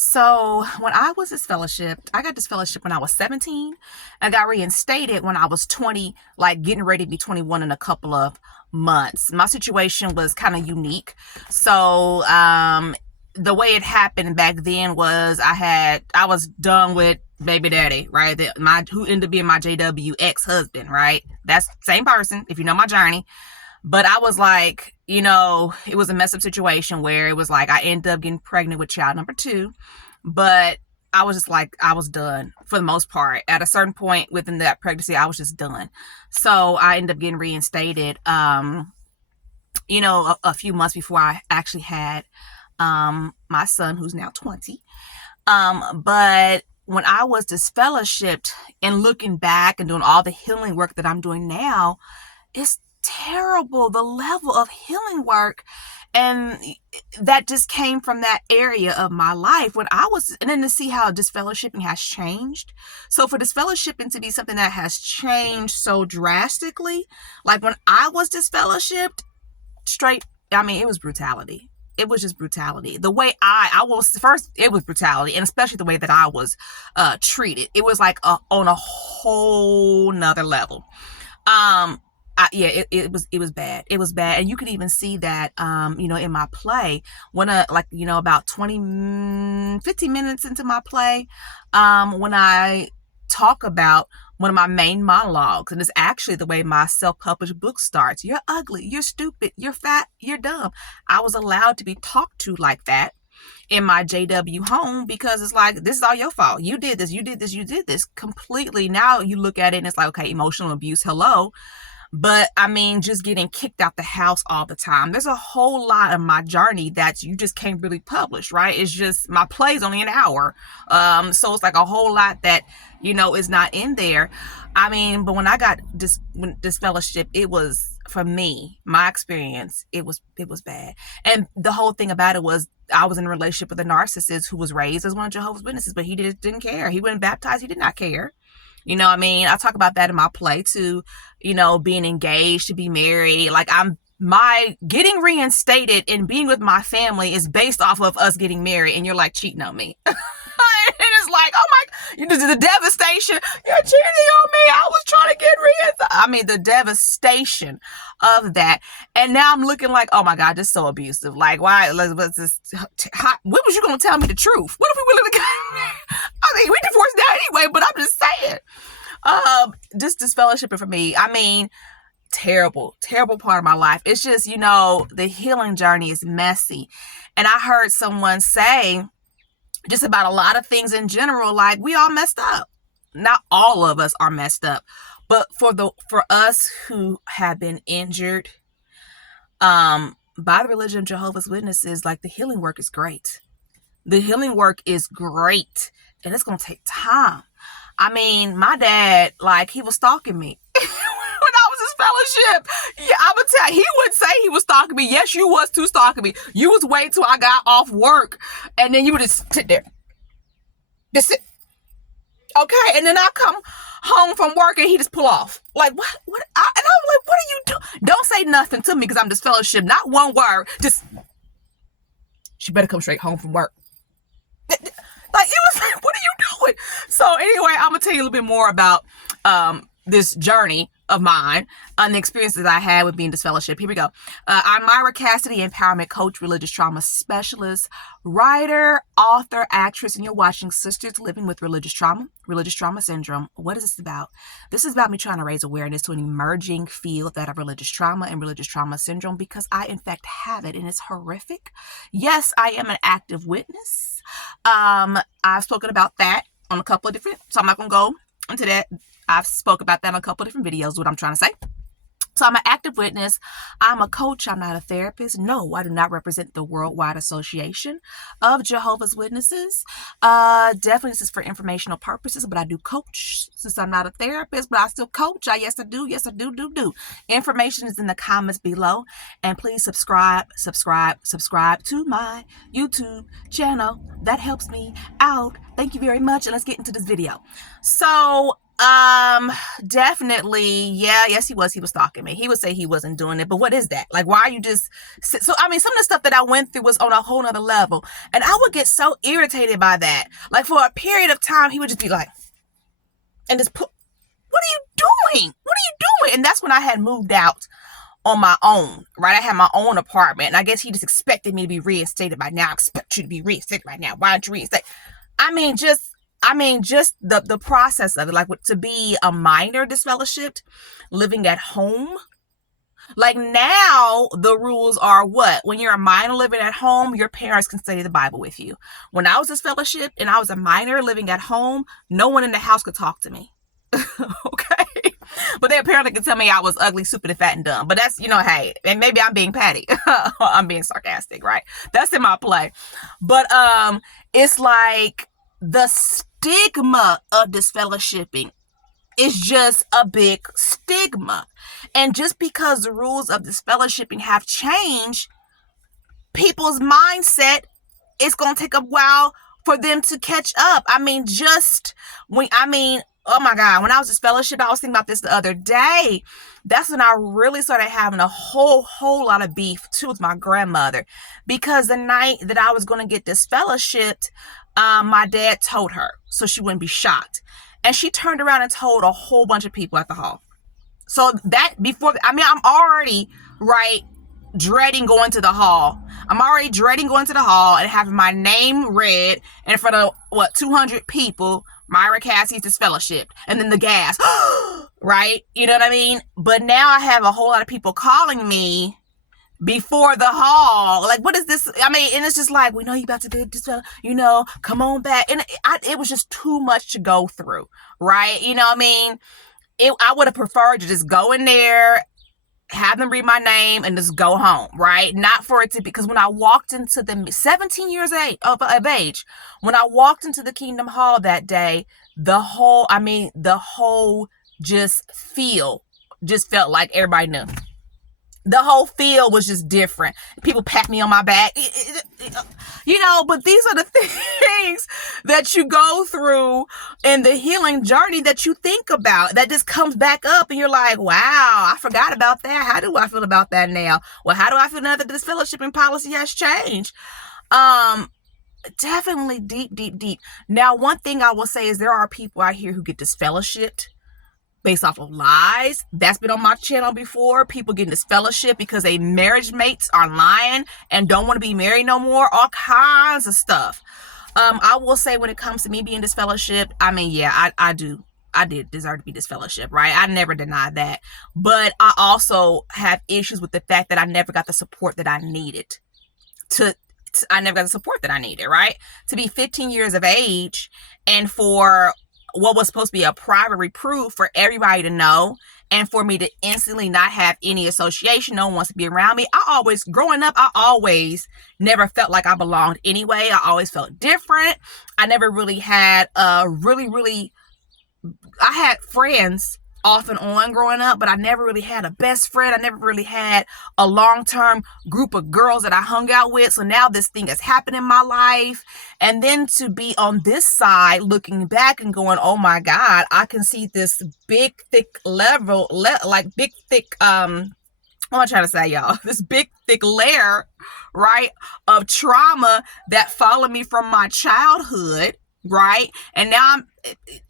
So when I was disfellowshipped, I got disfellowshipped when I was 17. I got reinstated when I was 20, like getting ready to be 21 in a couple of months. My situation was kind of unique. So the way it happened back then was I was done with baby daddy, right? Who ended up being my JW ex-husband, right? That's same person, if you know my journey. But I was like, it was a mess up situation where it was like I ended up getting pregnant with child number 2. But I was just like, I was done for the most part. At a certain point within that pregnancy, I was just done. So I ended up getting reinstated, a few months before I actually had my son, who's now 20. But when I was disfellowshipped and looking back and doing all the healing work that I'm doing now, it's terrible, the level of healing work, and that just came from that area of my life when I was, and then to see how disfellowshipping has changed. So for disfellowshipping to be something that has changed so drastically, like when I was disfellowshipped, it was brutality. It was just brutality. The way I was first, it was brutality, and especially the way that I was treated. It was like on a whole nother level. It was bad. It was bad. And you could even see that, in my play when, about 15 minutes into my play, when I talk about one of my main monologues, and it's actually the way my self-published book starts. You're ugly, you're stupid, you're fat, you're dumb. I was allowed to be talked to like that in my JW home because it's like, this is all your fault. You did this, you did this, you did this completely. Now you look at it and it's like, okay, emotional abuse, hello. But just getting kicked out the house all the time. There's a whole lot of my journey that you just can't really publish, right? It's just my play's only an hour. So it's like a whole lot that, is not in there. But when I got disfellowship, it was, for me, my experience, it was bad. And the whole thing about it was I was in a relationship with a narcissist who was raised as one of Jehovah's Witnesses, but he didn't care. He wasn't baptized. He did not care. I talk about that in my play too, being engaged, to be married. Like my getting reinstated and being with my family is based off of us getting married, and you're like cheating on me. And it's like, oh my, the devastation. You're cheating on me. I was trying to get reinstated. The devastation of that. And now I'm looking like, oh my God, this is so abusive. Like, why? When was you going to tell me the truth? What if we really got, we divorced now anyway, but I'm just saying. Just disfellowshipping for me. Terrible part of my life. It's just, the healing journey is messy. And I heard someone say just about a lot of things in general, like we all messed up. Not all of us are messed up, but for us who have been injured by the religion of Jehovah's Witnesses, like the healing work is great. The healing work is great, and it's going to take time. My dad, he was stalking me when I was his fellowship. Yeah, I would tell, he would say he was stalking me. Yes, you was too stalking me. You was waiting till I got off work, and then you would just sit there. Just sit. Okay, and then I come home from work and he just pull off. Like, what? And I'm like, what are you doing? Don't say nothing to me because I'm disfellowship. Not one word. Just, she better come straight home from work. Like, it was like, what are you doing? So anyway, I'm going to tell you a little bit more about this journey of mine and the experiences I had with being disfellowship. Here we go. I'm Mira Cassidy, empowerment coach, religious trauma specialist, writer, author, actress, and you're watching Sisters Living with Religious Trauma Syndrome. What is this about? This is about me trying to raise awareness to an emerging field that of religious trauma and religious trauma syndrome, because I, in fact, have it, and it's horrific. Yes, I am an active witness. I've spoken about that on a couple of different, so I'm not going to go into that. I've spoke about that in a couple of different videos, what I'm trying to say. So I'm an active witness. I'm a coach. I'm not a therapist. No, I do not represent the Worldwide Association of Jehovah's Witnesses. Definitely this is for informational purposes, but I do coach. Since I'm not a therapist, but I still coach. Yes, I do. Do. Information is in the comments below. And please subscribe to my YouTube channel. That helps me out. Thank you very much. And let's get into this video. So Definitely. Yeah, yes, he was. He was stalking me. He would say he wasn't doing it, but what is that? Like, why are you just, so, I mean, some of the stuff that I went through was on a whole nother level. And I would get so irritated by that. Like, for a period of time, he would just be like, and just put, what are you doing? What are you doing? And that's when I had moved out on my own, right? I had my own apartment. And I guess he just expected me to be reinstated by now. I expect you to be reinstated right now. Why aren't you reinstated? Just the process of it, like to be a minor disfellowshipped, living at home. Like now, the rules are what? When you're a minor living at home, your parents can study the Bible with you. When I was disfellowshipped and I was a minor living at home, no one in the house could talk to me. Okay? But they apparently could tell me I was ugly, stupid, and fat and dumb. But that's, hey, and maybe I'm being petty. I'm being sarcastic, right? That's in my play. But it's like the stigma of disfellowshipping is just a big stigma. And just because the rules of disfellowshipping have changed, people's mindset, it's going to take a while for them to catch up. Oh my God, when I was disfellowship, I was thinking about this the other day. That's when I really started having a whole lot of beef too with my grandmother, because the night that I was going to get disfellowshipped, my dad told her so she wouldn't be shocked. And she turned around and told a whole bunch of people at the hall. So that I'm already, right, dreading going to the hall. I'm already dreading going to the hall and having my name read in front of, 200 people, Mira Cassidy's disfellowship. And then the gas, right? You know what I mean? But now I have a whole lot of people calling me before the hall, like, what is this? And it's just like, we know you about to get this, come on back. And it was just too much to go through, right? I would have preferred to just go in there, have them read my name, and just go home, right? Not for it to, because when I walked into the 17 years of age, when I walked into the Kingdom Hall that day, the whole just felt like everybody knew. The whole feel was just different. People pat me on my back, but these are the things that you go through in the healing journey that you think about, that just comes back up and you're like, wow, I forgot about that. How do I feel about that now? Well, how do I feel now that this fellowshipping policy has changed? Definitely deep. Now, one thing I will say is there are people out here who get disfellowshipped based off of lies. That's been on my channel before. People getting disfellowship because they marriage mates are lying and don't want to be married no more. All kinds of stuff. I will say, when it comes to me being disfellowship, I did deserve to be disfellowship, right? I never denied that. But I also have issues with the fact that I never got the support that I needed right? To be 15 years of age and for what was supposed to be a private reproof for everybody to know, and for me to instantly not have any association, no one wants to be around me. Growing up, I always never felt like I belonged anyway. I always felt different. I never really had I had friends off and on growing up, but I never really had a best friend. I never really had a long-term group of girls that I hung out with. So now this thing has happened in my life. And then to be on this side, looking back and going, oh my God, I can see this big, thick what am I trying to say, y'all? This big, thick layer, right, of trauma that followed me from my childhood, right? And now I'm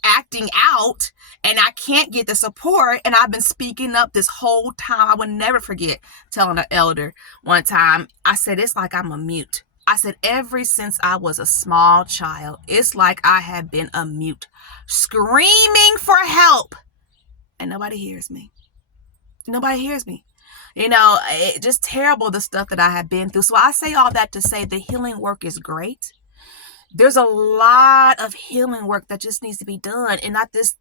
acting out and I can't get the support. And I've been speaking up this whole time. I would never forget telling an elder one time, I said, it's like I'm a mute. I said, ever since I was a small child, it's like I have been a mute, screaming for help. And nobody hears me. It's just terrible, the stuff that I have been through. So I say all that to say the healing work is great. There's a lot of healing work that just needs to be done. And not this,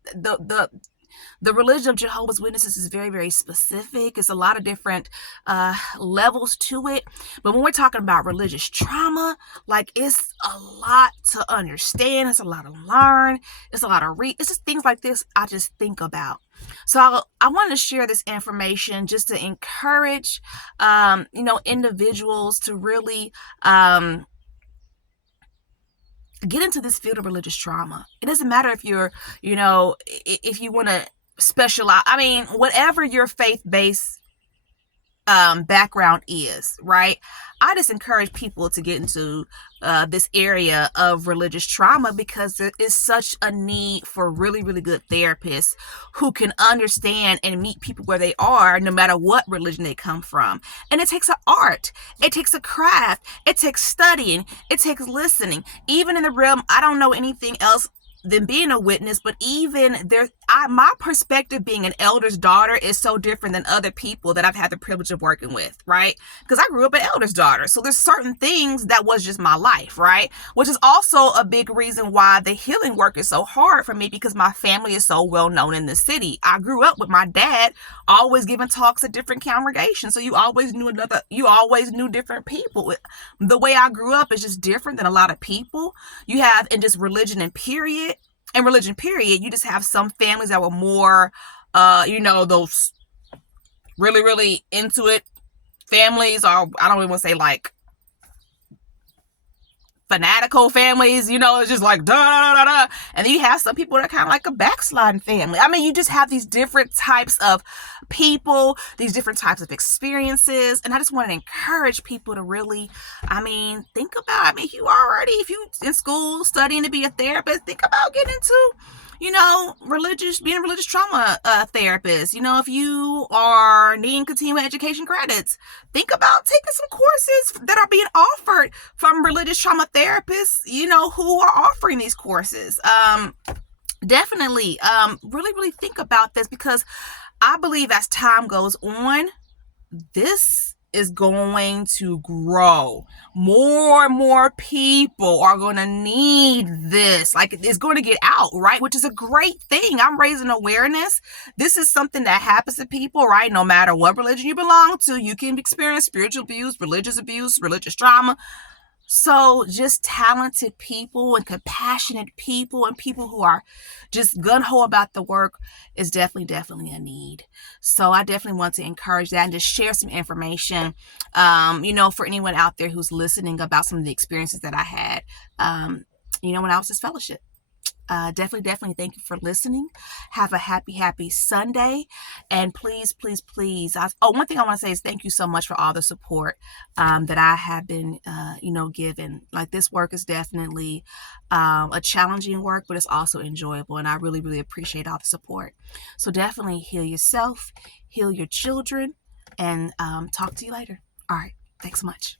the religion of Jehovah's Witnesses is very, very specific. It's a lot of different levels to it. But when we're talking about religious trauma, like, it's a lot to understand. It's a lot to learn. It's a lot of it's just things like this I just think about. So I wanted to share this information just to encourage, individuals to really get into this field of religious trauma. It doesn't matter if you're, if you want to specialize. I mean, whatever your faith-based background is, right? I just encourage people to get into this area of religious trauma because there is such a need for really, really good therapists who can understand and meet people where they are, no matter what religion they come from. And it takes an art, it takes a craft, it takes studying, it takes listening. Even in the realm, I don't know anything else than being a witness, but even there, my perspective being an elder's daughter is so different than other people that I've had the privilege of working with, right? Because I grew up an elder's daughter, so there's certain things that was just my life, right? Which is also a big reason why the healing work is so hard for me, because my family is so well known in the city. I grew up with my dad always giving talks at different congregations, so you always knew different people. The way I grew up is just different than a lot of people. You have in just religion and period. In religion, period, you just have some families that were more, those really, really into it families, or I don't even want to say like fanatical families, it's just like da da da da. And then you have some people that are kind of like a backsliding family. I mean, you just have these different types of people, these different types of experiences. And I just want to encourage people to really, think about, if you in school studying to be a therapist, think about getting into, being a religious trauma therapist. If you are needing continuing education credits, think about taking some courses that are being offered from religious trauma therapists, who are offering these courses. Definitely, really, really think about this, because I believe as time goes on, this is going to grow. More and more people are going to need this. Like, it's going to get out, right? Which is a great thing. I'm raising awareness. This is something that happens to people, right? No matter what religion you belong to, you can experience spiritual abuse, religious trauma. So just talented people and compassionate people and people who are just gung-ho about the work is definitely a need. So I definitely want to encourage that and just share some information, for anyone out there who's listening, about some of the experiences that I had, when I was Disfellowship. Definitely thank you for listening. Have a happy Sunday. And please, one thing I want to say is thank you so much for all the support that I have been, given. Like, this work is definitely a challenging work, but it's also enjoyable. And I really, really appreciate all the support. So definitely heal yourself, heal your children, and talk to you later. All right. Thanks so much.